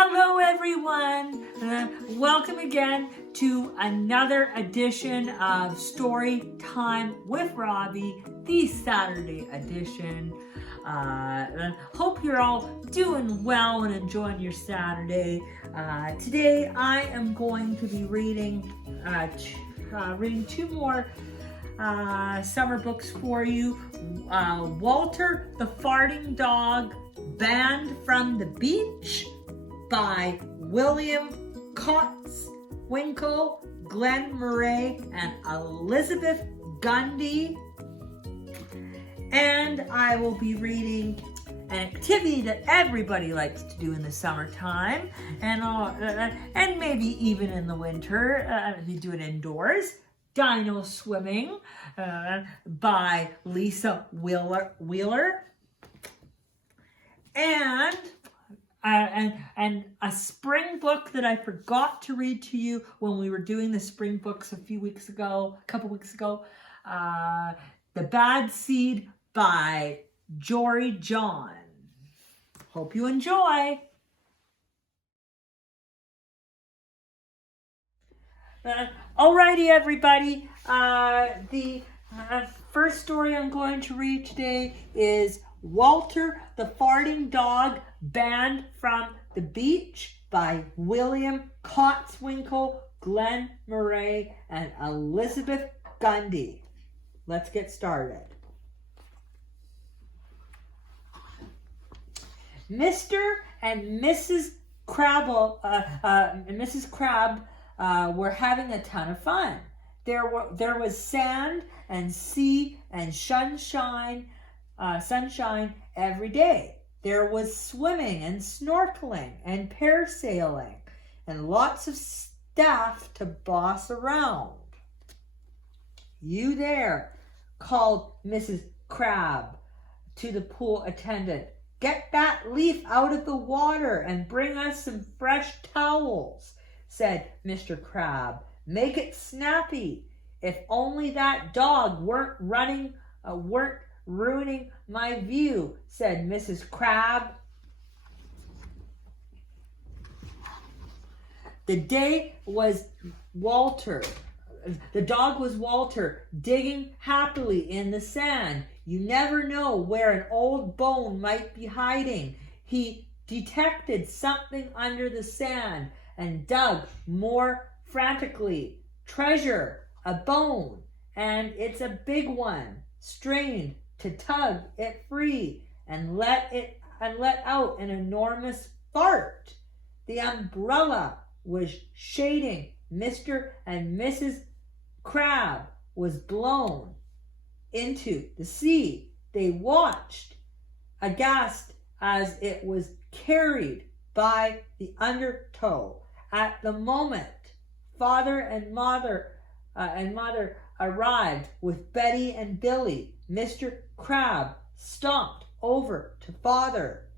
Hello everyone! Welcome again to another edition of Story Time with Robbie, the Saturday edition. Hope you're all doing well and enjoying your Saturday. Today I am going to be reading two more summer books for you. Walter the Farting Dog, Banned from the Beach by William Kotzwinkle, Glenn Murray, and Elizabeth Gundy. And I will be reading an activity that everybody likes to do in the summertime, and maybe even in the winter, if you do it indoors. Dino Swimming by Lisa Wheeler. And a spring book that I forgot to read to you when we were doing the spring books a couple weeks ago. The Bad Seed by Jory John. Hope you enjoy. Alrighty, everybody. The first story I'm going to read today is Walter the Farting Dog, Banned from the Beach by William Kotzwinkle, Glenn Murray, and Elizabeth Gundy. Let's get started. Mr. and Mrs. Crab were having a ton of fun. There was sand and sea and sunshine every day. There was swimming and snorkeling and parasailing and lots of staff to boss around. "You there," called Mrs. Crab to the pool attendant. "Get that leaf out of the water and bring us some fresh towels," said Mr. Crab. "Make it snappy. If only that dog weren't ruining my view," said Mrs. Crab. The dog was Walter, digging happily in the sand. You never know where an old bone might be hiding. He detected something under the sand and dug more frantically. Treasure, a bone, and it's a big one. Strained to tug it free and let out an enormous fart. The umbrella was shading Mr. and Mrs. Crab was blown into the sea. They watched aghast as it was carried by the undertow. At the moment, father and mother arrived with Betty and Billy. Mr. Crab stomped over to father.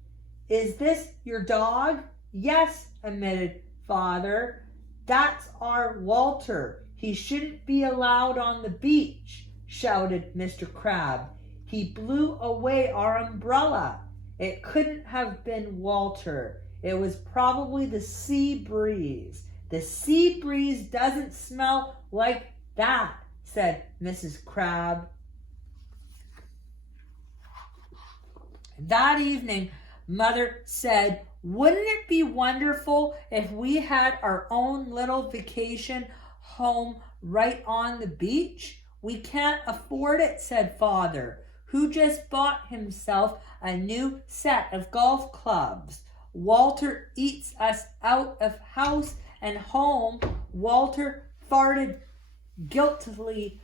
"Is this your dog?" "Yes," admitted father. "That's our Walter. He shouldn't be allowed on the beach," shouted Mr. Crab. "He blew away our umbrella." "It couldn't have been Walter. It was probably the sea breeze." "The sea breeze doesn't smell like that," said Mrs. Crab. That evening, Mother said, "Wouldn't it be wonderful if we had our own little vacation home right on the beach?" "We can't afford it," said Father, who just bought himself a new set of golf clubs. "Walter eats us out of house and home." Walter farted guiltily.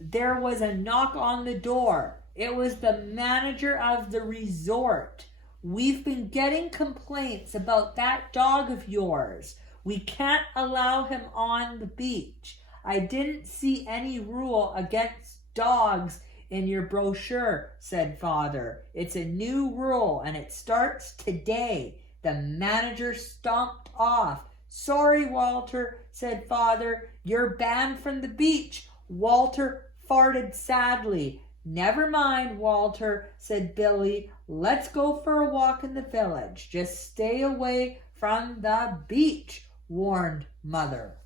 There was a knock on the door. It was the manager of the resort. "We've been getting complaints about that dog of yours. We can't allow him on the beach. I didn't see any rule against dogs in your brochure," said Father. "It's a new rule and it starts today." The manager stomped off. "Sorry, Walter," said Father. "You're banned from the beach." Walter farted sadly. "Never mind, Walter," said Billy. "Let's go for a walk in the village. Just stay away from the beach, warned Mother.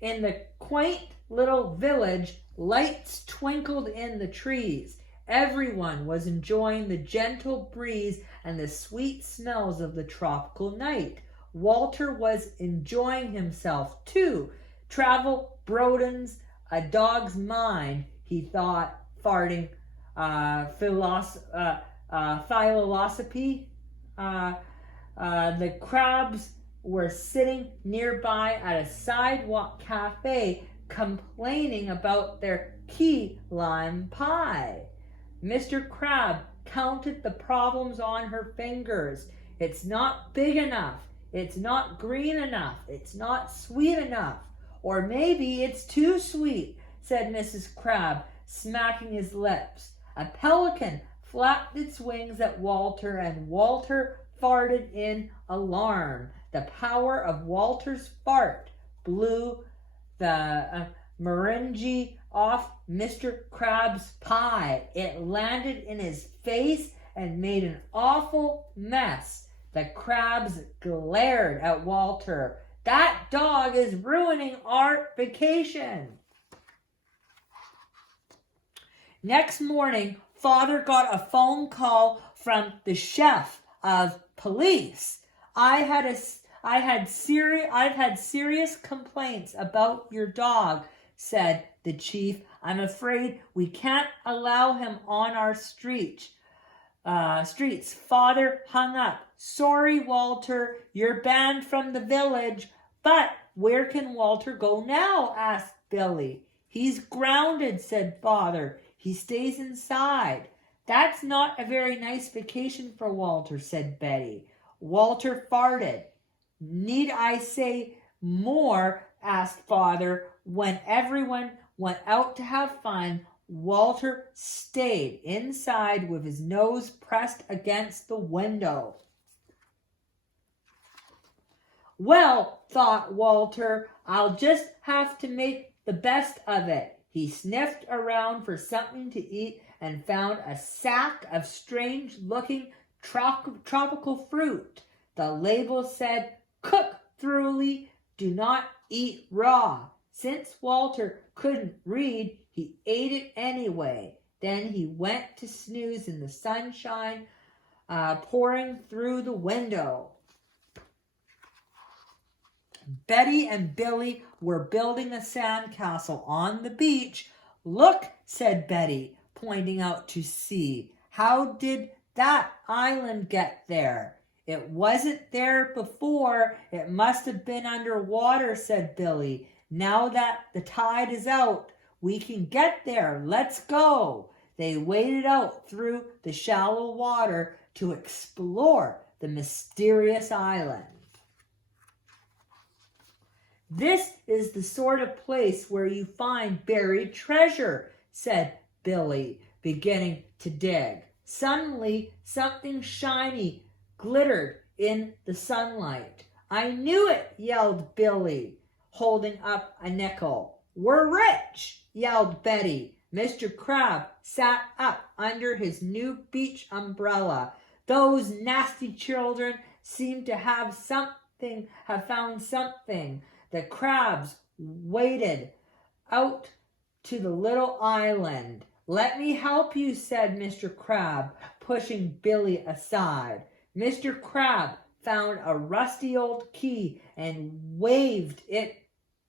In the quaint little village, lights twinkled in the trees. Everyone was enjoying the gentle breeze and the sweet smells of the tropical night. Walter was enjoying himself too. Travel broadens a dog's mind, he thought, farting philosophy. The crabs were sitting nearby at a sidewalk cafe complaining about their key lime pie. Mr. Crab counted the problems on her fingers. It's not big enough. It's not green enough. It's not sweet enough. Or maybe it's too sweet, said Mrs. Crab, smacking his lips. A pelican flapped its wings at Walter, and Walter farted in alarm. The power of Walter's fart blew the meringue off Mr. Crab's pie. It landed in his face and made an awful mess. The crabs glared at Walter. That dog is ruining our vacation. Next morning, Father got a phone call from the chief of police. I've had serious complaints about your dog, said the chief. I'm afraid we can't allow him on our streets. Father hung up. Sorry, Walter, you're banned from the village. But where can Walter go now? Asked Billy. He's grounded, said Father. He stays inside. That's not a very nice vacation for Walter, said Betty. Walter farted. Need I say more? Asked Father. When everyone went out to have fun, Walter stayed inside with his nose pressed against the window. Well, thought Walter, I'll just have to make the best of it. He sniffed around for something to eat and found a sack of strange-looking tropical fruit. The label said, "Cook thoroughly, do not eat raw." Since Walter couldn't read, he ate it anyway. Then he went to snooze in the sunshine pouring through the window. Betty and Billy were building a sandcastle on the beach. Look, said Betty, pointing out to sea. How did that island get there? It wasn't there before. It must have been underwater, said Billy. Now that the tide is out, we can get there. Let's go. They waded out through the shallow water to explore the mysterious island. This is the sort of place where you find buried treasure, said Billy, beginning to dig. Suddenly, something shiny glittered in the sunlight. I knew it, yelled Billy, holding up a nickel. We're rich, yelled Betty. Mr. Crab sat up under his new beach umbrella. Those nasty children seem to have found something. The crabs waded out to the little island. Let me help you, said Mr. Crab, pushing Billy aside. Mr. Crab found a rusty old key and waved it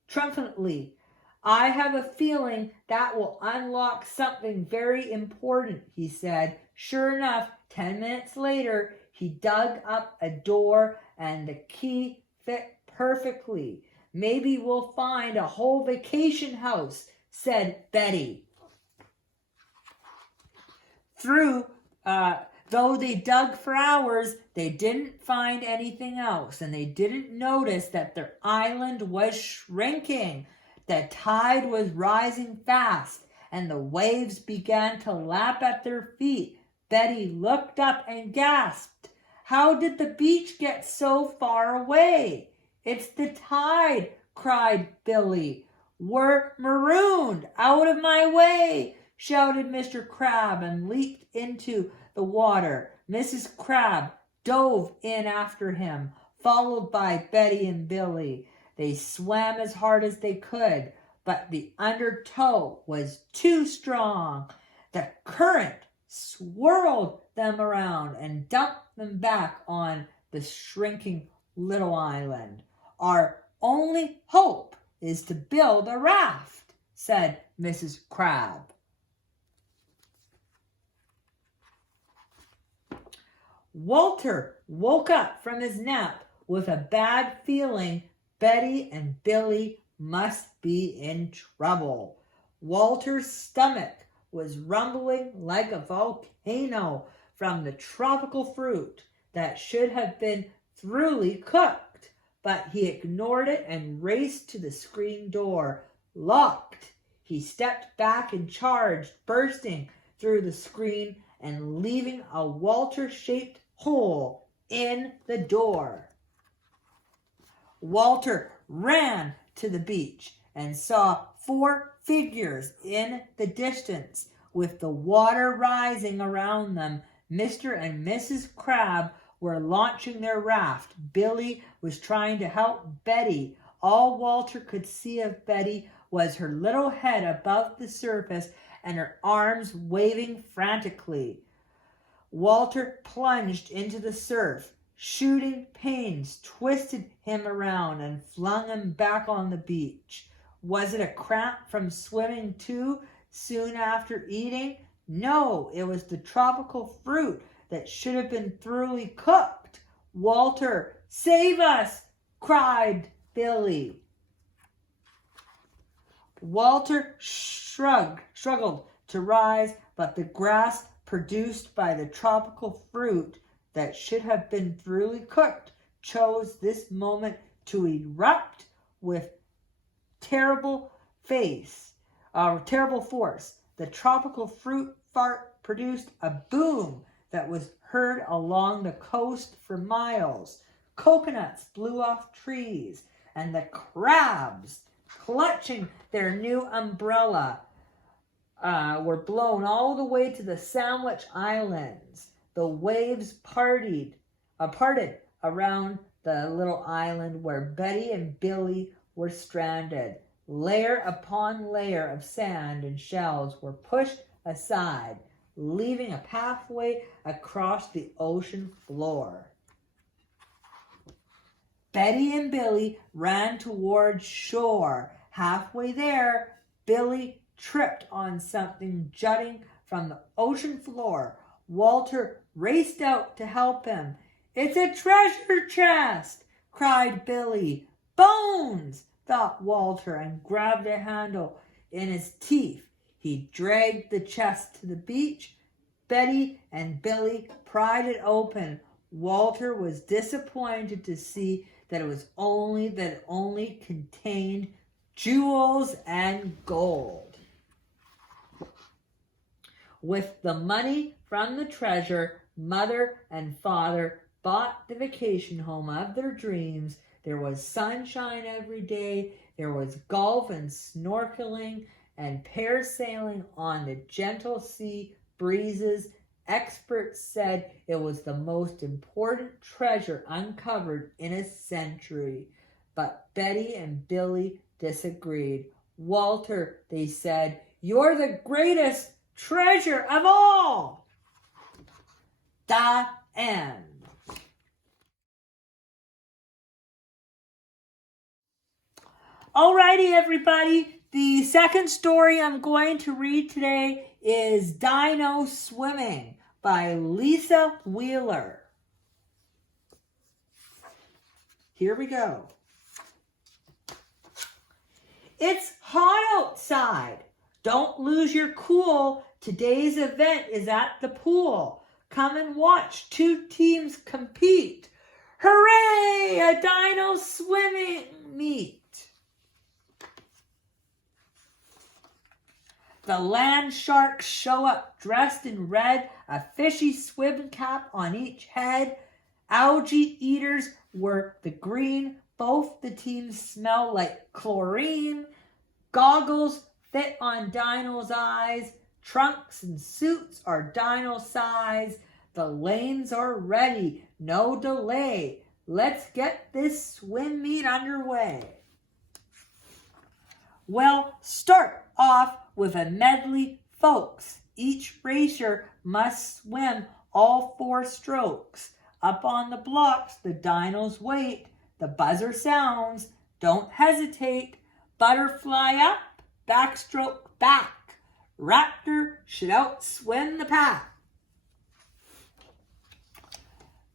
triumphantly. I have a feeling that will unlock something very important, he said. Sure enough, 10 minutes later, he dug up a door and the key fit perfectly. Maybe we'll find a whole vacation house, said Betty. Though they dug for hours, they didn't find anything else, and they didn't notice that their island was shrinking. The tide was rising fast, and the waves began to lap at their feet. Betty looked up and gasped. How did the beach get so far away? It's the tide, cried Billy. We're marooned. Out of my way, shouted Mr. Crab and leaped into the water. Mrs. Crab dove in after him, followed by Betty and Billy. They swam as hard as they could, but the undertow was too strong. The current swirled them around and dumped them back on the shrinking little island. Our only hope is to build a raft, said Mrs. Crab. Walter woke up from his nap with a bad feeling. Betty and Billy must be in trouble. Walter's stomach was rumbling like a volcano from the tropical fruit that should have been thoroughly cooked, but he ignored it and raced to the screen door. Locked, he stepped back and charged, bursting through the screen and leaving a Walter-shaped hole in the door. Walter ran to the beach and saw 4 figures in the distance with the water rising around them. Mr. and Mrs. Crab were launching their raft. Billy was trying to help Betty. All Walter could see of Betty was her little head above the surface and her arms waving frantically. Walter plunged into the surf. Shooting pains twisted him around and flung him back on the beach. Was it a cramp from swimming too soon after eating? No, it was the tropical fruit that should have been thoroughly cooked. Walter, save us! Cried Billy. Walter struggled to rise, but the grass produced by the tropical fruit that should have been thoroughly cooked chose this moment to erupt with terrible force. The tropical fruit fart produced a boom that was heard along the coast for miles. Coconuts blew off trees, and the crabs, clutching their new umbrella, were blown all the way to the Sandwich Islands. The waves parted around the little island where Betty and Billy were stranded. Layer upon layer of sand and shells were pushed aside, leaving a pathway across the ocean floor. Betty and Billy ran toward shore. Halfway there, Billy tripped on something jutting from the ocean floor. Walter raced out to help him. "It's a treasure chest!" cried Billy. "Bones!" thought Walter, and grabbed a handle in his teeth. He dragged the chest to the beach. Betty and Billy pried it open. Walter was disappointed to see that it only contained jewels and gold. With the money from the treasure, Mother and Father bought the vacation home of their dreams. There was sunshine every day. There was golf and snorkeling and parasailing on the gentle sea breezes. Experts said it was the most important treasure uncovered in a century. But Betty and Billy disagreed. "Walter," they said, "you're the greatest treasure of all." The end. Alrighty, everybody. The second story I'm going to read today is Dino Swimming by Lisa Wheeler. Here we go. It's hot outside. Don't lose your cool. Today's event is at the pool. Come and watch 2 teams compete. Hooray! A dino swimming meet. The land sharks show up dressed in red, a fishy swim cap on each head. Algae eaters were the green. Both the teams smell like chlorine. Goggles fit on dinos' eyes. Trunks and suits are dino size. The lanes are ready. no delay. Let's get this swim meet underway. Well, start off with a medley, folks. Each racer must swim all 4 strokes. Up on the blocks, the dinos wait. The buzzer sounds. Don't hesitate. Butterfly up, backstroke back. Raptor should outswim the pack.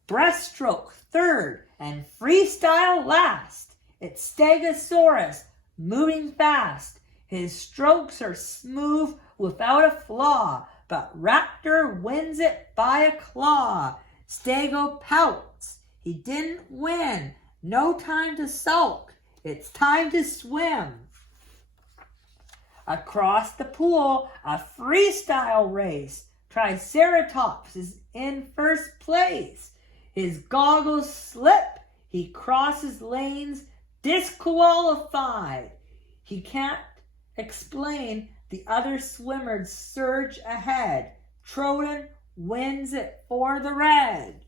Breaststroke third and freestyle last. It's Stegosaurus moving fast. His strokes are smooth without a flaw, but Raptor wins it by a claw. Stego pouts. He didn't win. No time to sulk. It's time to swim. Across the pool, a freestyle race. Triceratops is in first place. His goggles slip. He crosses lanes, disqualified. He can't explain. The other swimmers surge ahead. Troden wins it for the red.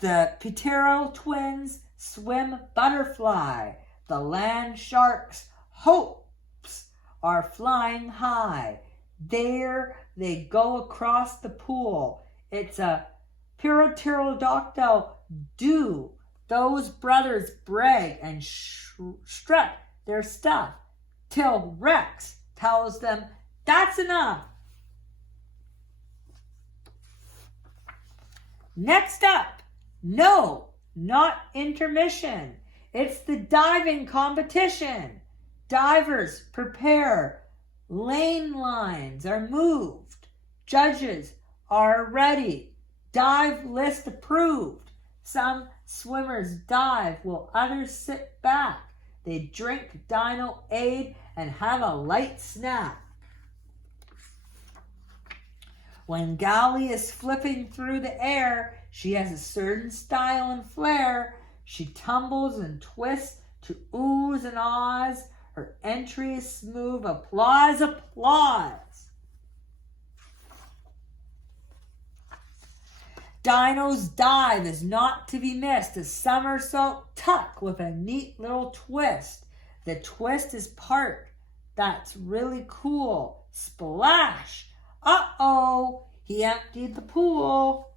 The Ptero twins swim butterfly. The land sharks' hopes are flying high. There they go across the pool. It's a pterodactyl do. Those brothers brag and strut their stuff till Rex tells them that's enough. Next up, no, not intermission. It's the diving competition. Divers prepare. Lane lines are moved. Judges are ready. Dive list approved. Some swimmers dive while others sit back. They drink Dino Aid and have a light snack. When Gally is flipping through the air, she has a certain style and flair. She tumbles and twists to oohs and ahs. Her entry is smooth. Applause, applause. Dino's dive is not to be missed. A somersault tuck with a neat little twist. The twist is part that's really cool. Splash. Uh-oh, he emptied the pool.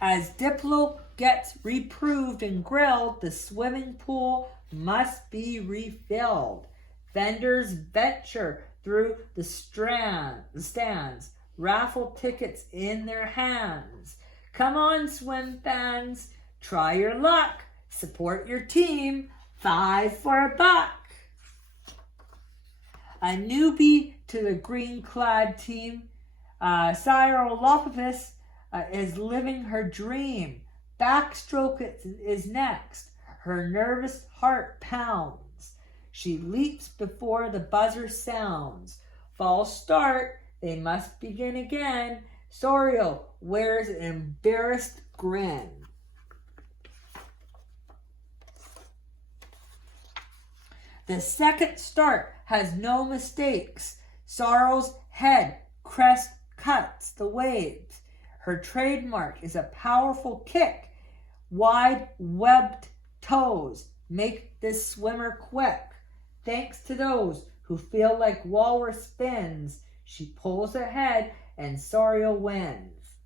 As Diplo gets reproved and grilled, the swimming pool must be refilled. Vendors venture through the stands, raffle tickets in their hands. Come on, swim fans, try your luck, support your team, 5 for $1. A newbie to the green-clad team, Cyrolopopus is living her dream. Backstroke is next. Her nervous heart pounds. She leaps before the buzzer sounds. False start, they must begin again. Sorio wears an embarrassed grin. The second start has no mistakes. Sorrow's head crest cuts the waves. Her trademark is a powerful kick. Wide webbed toes make this swimmer quick. Thanks to those who feel like walrus spins, she pulls ahead and Sorio wins.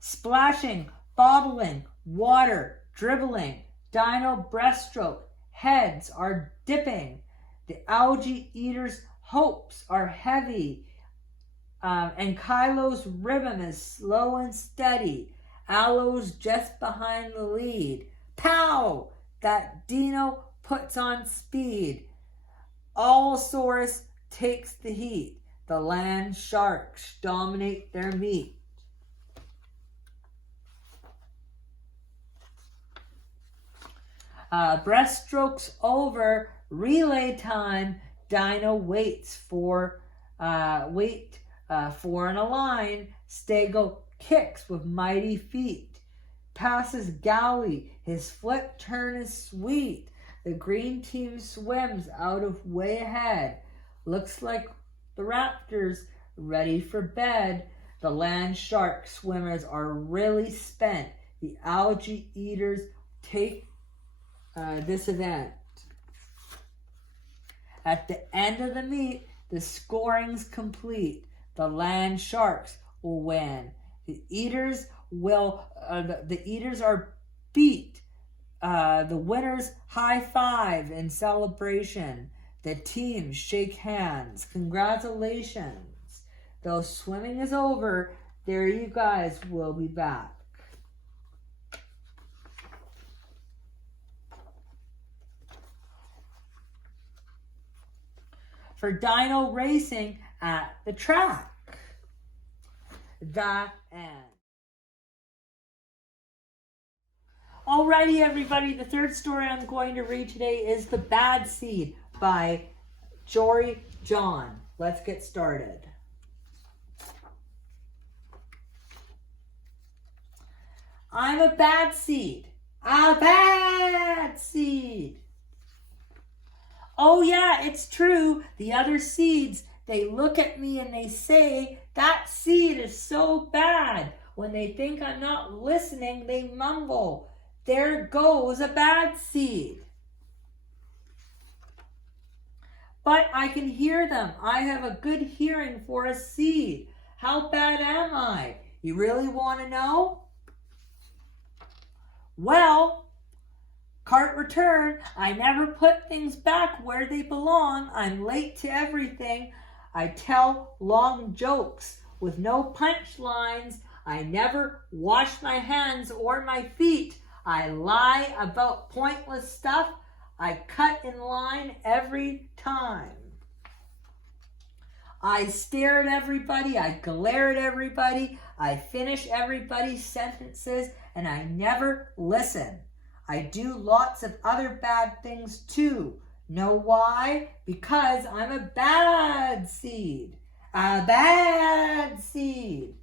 Splashing, bobbling, water, dribbling, Dino breaststroke, heads are dipping. The algae eater's hopes are heavy. And Kylo's rhythm is slow and steady. Aloe's just behind the lead. Pow! That Dino puts on speed. Allosaurus takes the heat. The land sharks dominate their meat. Breaststrokes over. Relay time. Dino waits for four in a line. Stego kicks with mighty feet. Passes Gally. His flip turn is sweet. The green team swims out of way ahead. Looks like The raptors ready for bed. The land shark swimmers are really spent. The algae eaters take this event. At the end of the meet, the scoring's complete. The land sharks will win. The eaters are beat. The winners high five in celebration. The teams shake hands. Congratulations. Though swimming is over, there you guys will be back. For dino racing at the track. The end. Alrighty, everybody, the third story I'm going to read today is The Bad Seed by Jory John. Let's get started. I'm a bad seed. A bad seed. Oh yeah, it's true. The other seeds, they look at me and they say, that seed is so bad. When they think I'm not listening, they mumble, there goes a bad seed. But I can hear them. I have a good hearing for a seed. How bad am I? You really want to know? Well, cart return. I never put things back where they belong. I'm late to everything. I tell long jokes with no punchlines. I never wash my hands or my feet. I lie about pointless stuff. I cut in line every time. I stare at everybody. I glare at everybody. I finish everybody's sentences and I never listen. I do lots of other bad things too. Know why? Because I'm a bad seed. A bad seed.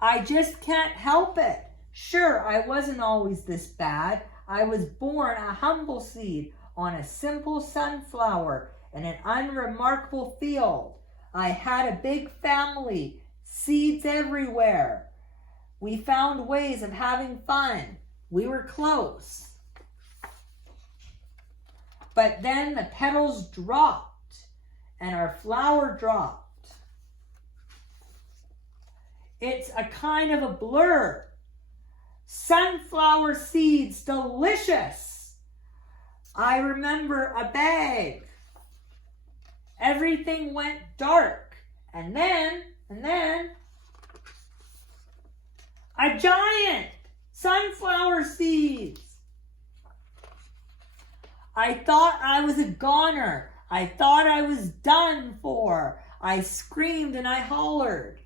I just can't help it. Sure, I wasn't always this bad. I was born a humble seed on a simple sunflower in an unremarkable field. I had a big family, seeds everywhere. We found ways of having fun. We were close. But then the petals dropped and our flower dropped. It's a kind of a blur. Sunflower seeds, delicious. I remember a bag. Everything went dark. And then, a giant sunflower seeds. I thought I was a goner. I thought I was done for. I screamed and I hollered.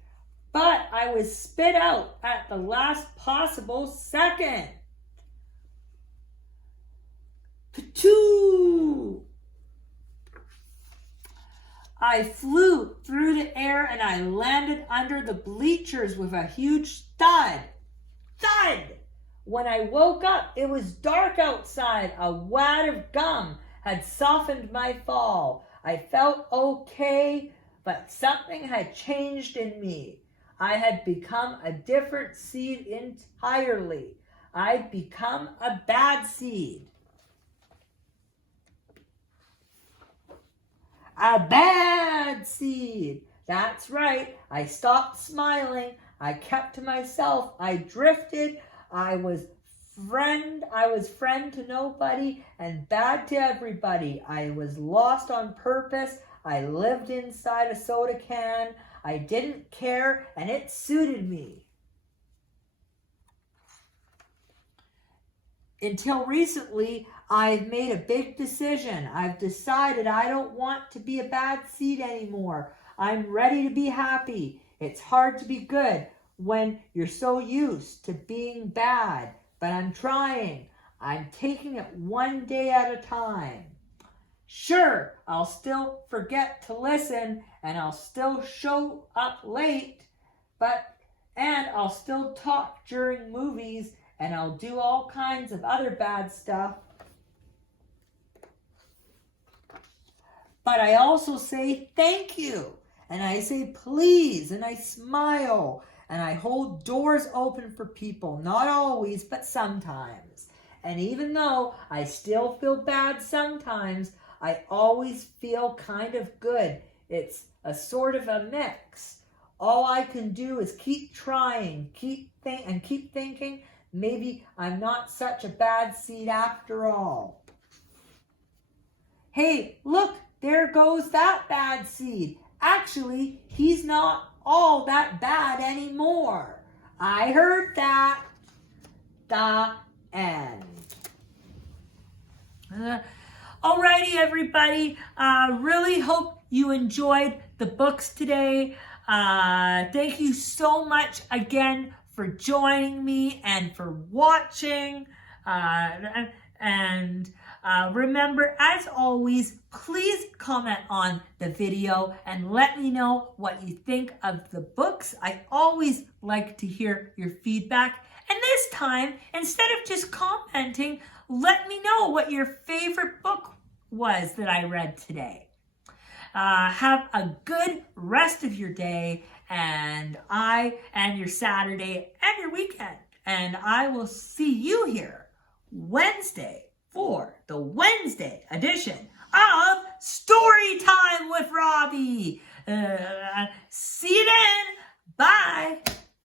But I was spit out at the last possible second. Patoo! I flew through the air and I landed under the bleachers with a huge thud. Thud! When I woke up, it was dark outside. A wad of gum had softened my fall. I felt okay, but something had changed in me. I had become a different seed entirely. I'd become a bad seed. A bad seed. That's right. I stopped smiling. I kept to myself. I drifted. I was friend to nobody and bad to everybody. I was lost on purpose. I lived inside a soda can. I didn't care and it suited me. Until recently, I've made a big decision. I've decided I don't want to be a bad seed anymore. I'm ready to be happy. It's hard to be good when you're so used to being bad, but I'm trying. I'm taking it one day at a time. Sure, I'll still forget to listen and I'll still show up late, and I'll still talk during movies and I'll do all kinds of other bad stuff. But I also say thank you. And I say please. And I smile. And I hold doors open for people. Not always, but sometimes. And even though I still feel bad sometimes, I always feel kind of good. It's a sort of a mix. All I can do is keep trying, keep thinking, maybe I'm not such a bad seed after all. Hey, look, there goes that bad seed. Actually, he's not all that bad anymore. I heard that. The end. Alrighty, everybody. Really hope you enjoyed the books today. Thank you so much again for joining me and for watching. Remember, as always, please comment on the video and let me know what you think of the books. I always like to hear your feedback. And this time, instead of just commenting, let me know what your favorite book was that I read today. Have a good rest of your day and your Saturday and your weekend. And I will see you here Wednesday for the Wednesday edition of Story Time with Robbie.